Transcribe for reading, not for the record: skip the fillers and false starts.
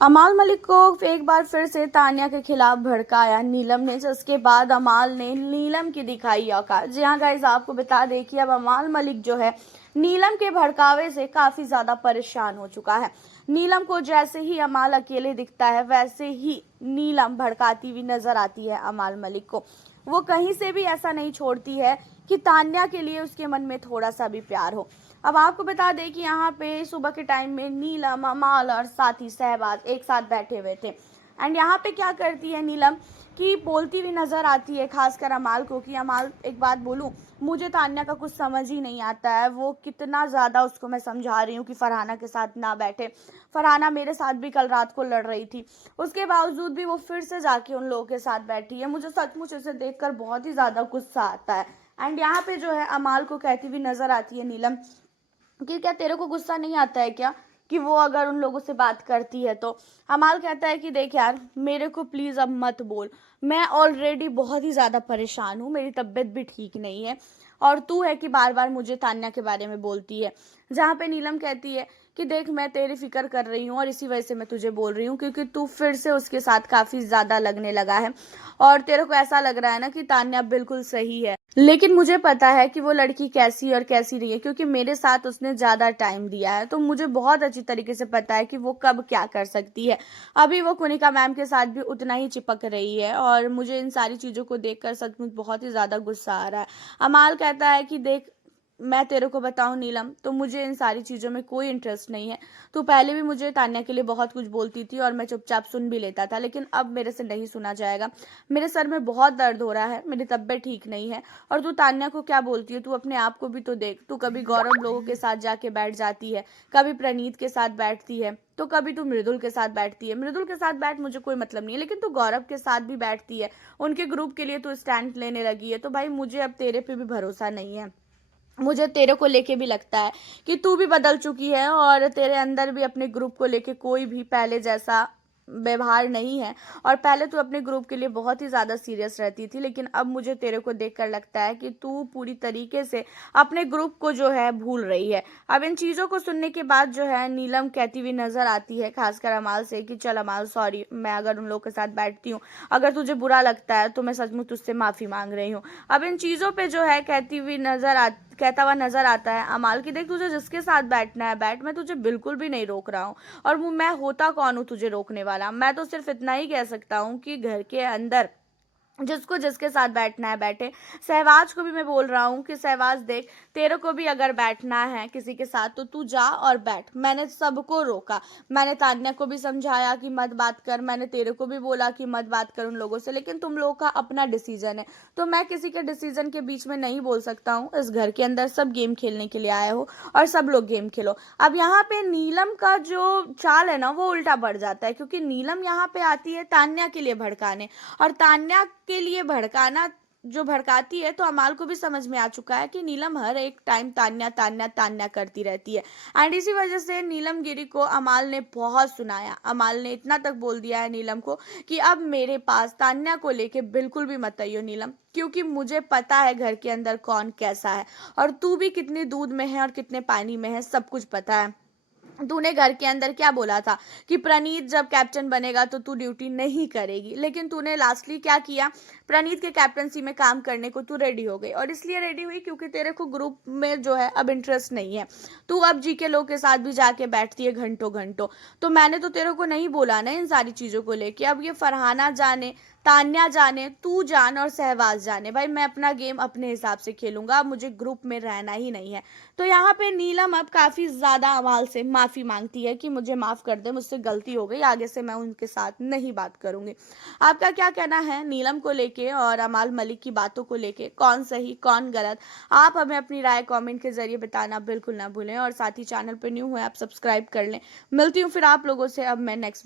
अमाल मलिक को एक बार फिर से तान्या के खिलाफ भड़काया नीलम ने, जिसके बाद अमाल ने नीलम की दिखाई औकात। जी हाँ गाइस, आपको बता दें कि अब अमाल मलिक जो है नीलम के भड़कावे से काफी ज्यादा परेशान हो चुका है। नीलम को जैसे ही अमाल अकेले दिखता है वैसे ही नीलम भड़काती हुई नजर आती है अमाल मलिक को। वो कहीं से भी ऐसा नहीं छोड़ती है कि तान्या के लिए उसके मन में थोड़ा सा भी प्यार हो। अब आपको बता दें कि यहाँ पे सुबह के टाइम में नीलम, अमाल और साथी सहबाज एक साथ बैठे हुए थे। एंड यहाँ पे क्या करती है नीलम कि बोलती हुई नजर आती है खासकर अमाल को कि अमाल एक बात बोलूं, मुझे तान्या का कुछ समझ ही नहीं आता है। वो कितना ज़्यादा उसको मैं समझा रही हूँ कि फरहाना के साथ ना बैठे। फरहाना मेरे साथ भी कल रात को लड़ रही थी, उसके बावजूद भी वो फिर से जाके उन लोगों के साथ बैठी है। मुझे सचमुच इसे देखकर बहुत ही ज़्यादा गुस्सा आता है। एंड यहाँ पे जो है अमाल को कहती हुई नजर आती है नीलम कि क्या तेरे को गुस्सा नहीं आता है क्या कि वो अगर उन लोगों से बात करती है तो। अमाल कहता है कि देख यार, मेरे को प्लीज़ अब मत बोल, मैं ऑलरेडी बहुत ही ज़्यादा परेशान हूँ, मेरी तबीयत भी ठीक नहीं है और तू है कि बार बार मुझे तान्या के बारे में बोलती है। जहाँ पे नीलम कहती है कि देख, मैं तेरी फिक्र कर रही हूँ और इसी वजह से मैं तुझे बोल रही हूँ क्योंकि तू फिर से उसके साथ काफ़ी ज़्यादा लगने लगा है और तेरे को ऐसा लग रहा है ना कि तान्या बिल्कुल सही है। लेकिन मुझे पता है कि वो लड़की कैसी और कैसी रही है क्योंकि मेरे साथ उसने ज़्यादा टाइम दिया है, तो मुझे बहुत अच्छी तरीके से पता है कि वो कब क्या कर सकती है। अभी वो कुनिका मैम के साथ भी उतना ही चिपक रही है और मुझे इन सारी चीज़ों को देखकर सचमुच बहुत ही ज़्यादा गुस्सा आ रहा है। अमाल कहता है कि देख, मैं तेरे को बताऊं नीलम, तो मुझे इन सारी चीज़ों में कोई इंटरेस्ट नहीं है। तू पहले भी मुझे तान्या के लिए बहुत कुछ बोलती थी और मैं चुपचाप सुन भी लेता था, लेकिन अब मेरे से नहीं सुना जाएगा। मेरे सर में बहुत दर्द हो रहा है, मेरी तबीयत ठीक नहीं है और तू तान्या को क्या बोलती है? तू अपने आप को भी तो देख। तू कभी गौरव लोगों के साथ जाके बैठ जाती है, कभी प्रणीत के साथ बैठती है, तो कभी तू मृदुल के साथ बैठती है। मृदुल के साथ बैठ, मुझे कोई मतलब नहीं है, लेकिन तू गौरव के साथ भी बैठती है। उनके ग्रुप के लिए तू स्टैंड लेने लगी है। तो भाई मुझे अब तेरे पे भी भरोसा नहीं है। मुझे तेरे को लेके भी लगता है कि तू भी बदल चुकी है और तेरे अंदर भी अपने ग्रुप को लेके कोई भी पहले जैसा व्यवहार नहीं है। और पहले तू अपने ग्रुप के लिए बहुत ही ज़्यादा सीरियस रहती थी, लेकिन अब मुझे तेरे को देखकर लगता है कि तू पूरी तरीके से अपने ग्रुप को जो है भूल रही है। अब इन चीज़ों को सुनने के बाद जो है नीलम कहती हुई नजर आती है खासकर अमाल से कि चल अमाल, सॉरी, मैं अगर उन लोगों के साथ बैठती हूँ, अगर तुझे बुरा लगता है तो मैं सचमुच तुझसे माफ़ी मांग रही हूँ। अब इन चीज़ों पर जो है कहता हुआ नजर आता है अमाल की, देख तुझे जिसके साथ बैठना है बैठ, मैं तुझे बिल्कुल भी नहीं रोक रहा हूँ। और वो मैं होता कौन हूँ तुझे रोकने वाला? मैं तो सिर्फ इतना ही कह सकता हूँ कि घर के अंदर जिसको जिसके साथ बैठना है बैठे। सहवाज को भी मैं बोल रहा हूँ कि सहवाज देख, तेरे को भी अगर बैठना है किसी के साथ तो तू जा और बैठ। मैंने सबको रोका, मैंने तान्या को भी समझाया कि मत बात कर, मैंने तेरे को भी बोला कि मत बात कर उन लोगों से, लेकिन तुम लोगों का अपना डिसीजन है, तो मैं किसी के डिसीजन के बीच में नहीं बोल सकता हूँ। इस घर के अंदर सब गेम खेलने के लिए आए हो और सब लोग गेम खेलो। अब यहाँ पे नीलम का जो चाल है ना वो उल्टा बढ़ जाता है क्योंकि नीलम यहाँ पे आती है तान्या के लिए भड़काने, और तान्या के लिए भड़काना जो भड़काती है, तो अमाल को भी समझ में आ चुका है कि नीलम हर एक टाइम तान्या तान्या तान्या करती रहती है। एंड इसी वजह से नीलम गिरी को अमाल ने बहुत सुनाया। अमाल ने इतना तक बोल दिया है नीलम को कि अब मेरे पास तान्या को लेके बिल्कुल भी मत आइयो नीलम, क्योंकि मुझे पता है घर के अंदर कौन कैसा है और तू भी कितनी दूध में है और कितने पानी में है, सब कुछ पता है। तूने घर के अंदर क्या बोला था कि प्रणीत जब कैप्टन बनेगा तो तू ड्यूटी नहीं करेगी, लेकिन तूने लास्टली क्या किया? प्रणीत के कैप्टनसी में काम करने को तू रेडी हो गई, और इसलिए रेडी हुई क्योंकि तेरे को ग्रुप में जो है अब इंटरेस्ट नहीं है। तू अब जी के लोग के साथ भी जाके बैठती है घंटों घंटों। तो मैंने तो तेरे को नहीं बोला ना इन सारी चीज़ों को लेके। अब ये फरहाना जाने, तान्या जाने, तू जान और सहवाज जाने, भाई मैं अपना गेम अपने हिसाब से खेलूंगा, अब मुझे ग्रुप में रहना ही नहीं है। तो यहाँ पे नीलम अब काफ़ी ज़्यादा अमाल से माफ़ी मांगती है कि मुझे माफ़ कर दे, मुझसे गलती हो गई, आगे से मैं उनके साथ नहीं बात करूंगी। आपका क्या कहना है नीलम को लेके और अमाल मलिक की बातों को लेके? कौन सही कौन गलत? आप हमें अपनी राय कमेंट के जरिए बताना बिल्कुल ना भूलें और साथ ही चैनल पर न्यू हुए आप सब्सक्राइब कर लें। मिलती हूँ फिर आप लोगों से अब मैं नेक्स्ट